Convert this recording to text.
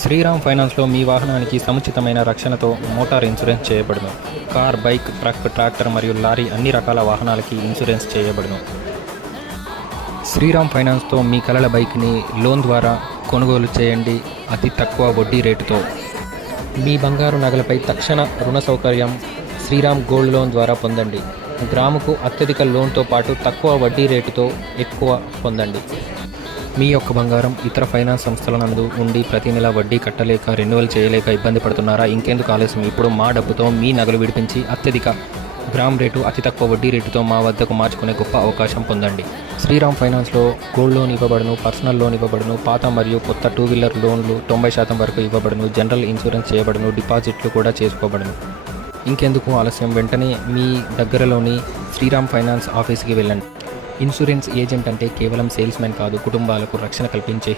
శ్రీరామ్ ఫైనాన్స్లో మీ వాహనానికి సముచితమైన రక్షణతో మోటార్ ఇన్సూరెన్స్ చేయబడును. కార్, బైక్, ట్రక్, ట్రాక్టర్ మరియు లారీ అన్ని రకాల వాహనాలకి ఇన్సూరెన్స్ చేయబడును. శ్రీరామ్ ఫైనాన్స్తో మీ కలల బైక్ని లోన్ ద్వారా కొనుగోలు చేయండి అతి తక్కువ వడ్డీ రేటుతో. మీ బంగారు నగలపై తక్షణ రుణ సౌకర్యం శ్రీరామ్ గోల్డ్ లోన్ ద్వారా పొందండి. గ్రాముకు అత్యధిక లోన్తో పాటు తక్కువ వడ్డీ రేటుతో ఎక్కువ పొందండి. మీ యొక్క బంగారం ఇతర ఫైనాన్స్ సంస్థల నందు ఉండి ప్రతి నెల వడ్డీ కట్టలేక రెన్యువల్ చేయలేక ఇబ్బంది పడుతున్నారా? ఇంకెందుకు ఆలస్యం, ఇప్పుడు మా డబ్బుతో మీ నగలు విడిపించి అత్యధిక గ్రామ్ రేటు అతి తక్కువ వడ్డీ రేటుతో మా వద్దకు మార్చుకునే గొప్ప అవకాశం పొందండి. శ్రీరామ్ ఫైనాన్స్లో గోల్డ్ లోన్ ఇవ్వబడును, పర్సనల్ లోన్ ఇవ్వబడును, పాత మరియు కొత్త 2 వీలర్ లోన్లు 90% వరకు ఇవ్వబడును, జనరల్ ఇన్సూరెన్స్ చేయబడును, డిపాజిట్లు కూడా చేసుకోబడును. ఇంకెందుకు ఆలస్యం, వెంటనే మీ దగ్గరలోని శ్రీరామ్ ఫైనాన్స్ ఆఫీస్కి వెళ్ళండి. ఇన్సూరెన్స్ ఏజెంట్ అంటే కేవలం సేల్స్మెన్ కాదు, కుటుంబాలకు రక్షణ కల్పించే